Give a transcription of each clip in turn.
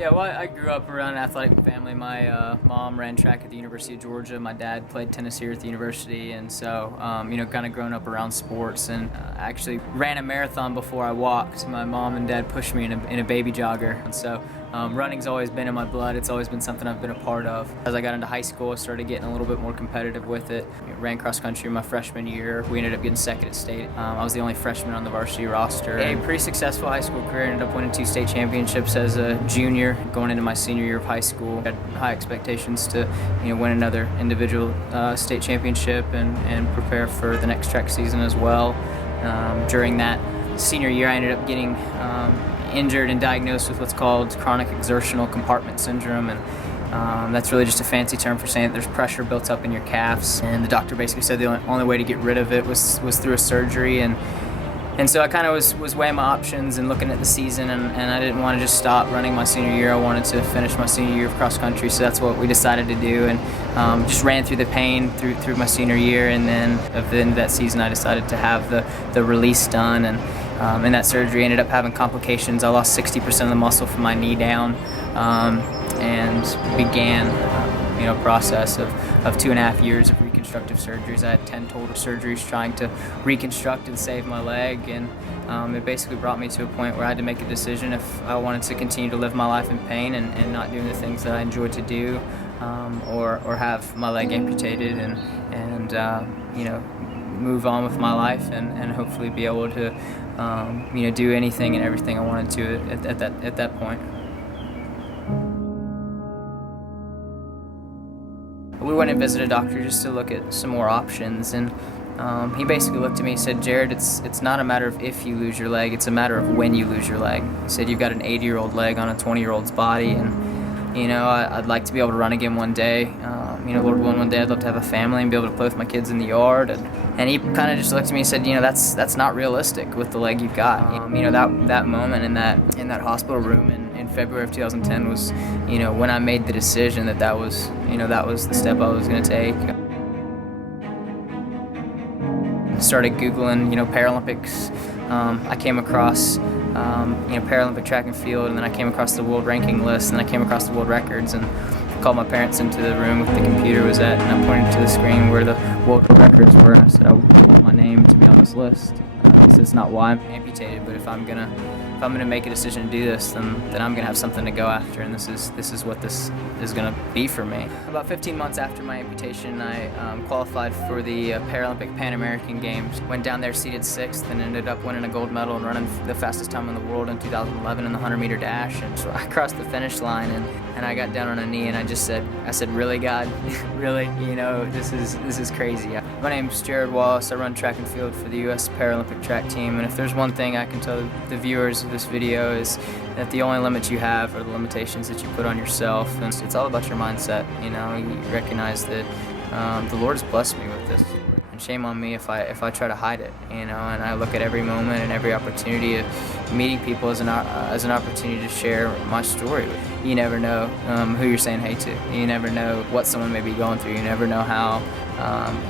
Yeah, well, I grew up around an athletic family. My mom ran track at the University of Georgia. My dad played tennis here at the university, and so, kind of grown up around sports. And I actually ran a marathon before I walked. My mom and dad pushed me in a baby jogger, and so running's always been in my blood. It's always been something I've been a part of. As I got into high school, I started getting a little bit more competitive with it. Ran cross country my freshman year. We ended up getting second at state. I was the only freshman on the varsity roster. A pretty successful high school career. Ended up winning 2 state championships as a junior. Going into my senior year of high school, had high expectations to win another individual state championship and prepare for the next track season as well. During that senior year, I ended up getting injured and diagnosed with what's called chronic exertional compartment syndrome, and that's really just a fancy term for saying that there's pressure built up in your calves, and the doctor basically said the only way to get rid of it was through a surgery. And so I kind of was weighing my options and looking at the season, and I didn't want to just stop running my senior year. I wanted to finish my senior year of cross country, so that's what we decided to do, and just ran through the pain through my senior year, and then at the end of that season I decided to have the release done, and in that surgery ended up having complications. I lost 60% of the muscle from my knee down, and began a process of 2.5 years of reconstructive surgeries. I had 10 total surgeries trying to reconstruct and save my leg, and it basically brought me to a point where I had to make a decision if I wanted to continue to live my life in pain and not doing the things that I enjoyed to do, or have my leg amputated and move on with my life and hopefully be able to do anything and everything I wanted to at that point. We went and visited a doctor just to look at some more options, and he basically looked at me and said, "Jared, it's not a matter of if you lose your leg, it's a matter of when you lose your leg." He said, "You've got an 80-year-old leg on a 20-year-old's body, and I'd like to be able to run again one day. Lord willing, one day I'd love to have a family and be able to play with my kids in the yard." And he kind of just looked at me and said, that's not realistic with the leg you've got. That moment in that hospital room in February of 2010 was, when I made the decision that was the step I was going to take. Started Googling, Paralympics. I came across, Paralympic track and field, and then I came across the world ranking list, and then I came across the world records, and called my parents into the room where the computer was at, and I pointed to the screen where the world records were, and I said, "I want my name to be on this list." So it's not why I'm amputated, but if I'm gonna make a decision to do this, then I'm gonna have something to go after, and this is what this is gonna be for me. About 15 months after my amputation, I qualified for the Paralympic Pan American Games. Went down there seated 6th and ended up winning a gold medal and running the fastest time in the world in 2011 in the 100-meter dash. And so I crossed the finish line, and I got down on a knee, and I said, "Really, God? Really? This is crazy." My name's Jared Wallace. I run track and field for the U.S. Paralympic track team, and if there's one thing I can tell the viewers of this video is that the only limits you have are the limitations that you put on yourself, and it's all about your mindset. You recognize that the Lord has blessed me with this, and shame on me if I try to hide it. And I look at every moment and every opportunity of meeting people as an opportunity to share my story. You never know who you're saying hey to. You never know what someone may be going through. You never know how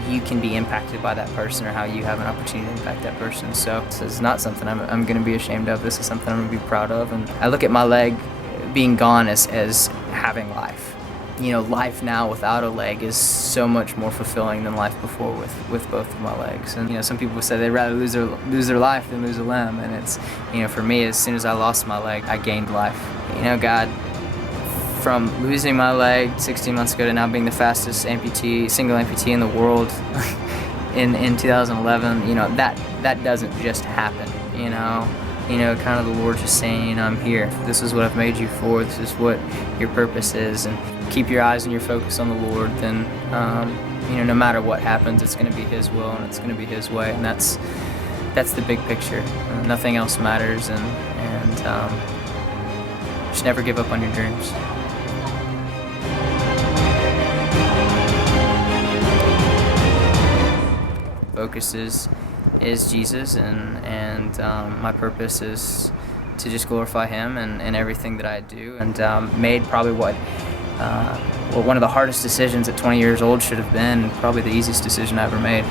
you can be impacted by that person, or how you have an opportunity to impact that person. So this is not something I'm going to be ashamed of. This is something I'm going to be proud of. And I look at my leg being gone as having life. Life now without a leg is so much more fulfilling than life before with both of my legs. And some people say they'd rather lose their life than lose a limb. And it's for me, as soon as I lost my leg, I gained life. God, from losing my leg 16 months ago to now being the fastest single amputee in the world in 2011, that doesn't just happen. Kind of the Lord just saying, "I'm here. This is what I've made you for. This is what your purpose is." And keep your eyes and your focus on the Lord, then no matter what happens, it's going to be His will and it's going to be His way, and that's the big picture. Nothing else matters, and just never give up on your dreams. Focus is Jesus, and my purpose is to just glorify Him in everything that I do. And made probably what one of the hardest decisions at 20 years old should have been probably the easiest decision I ever made.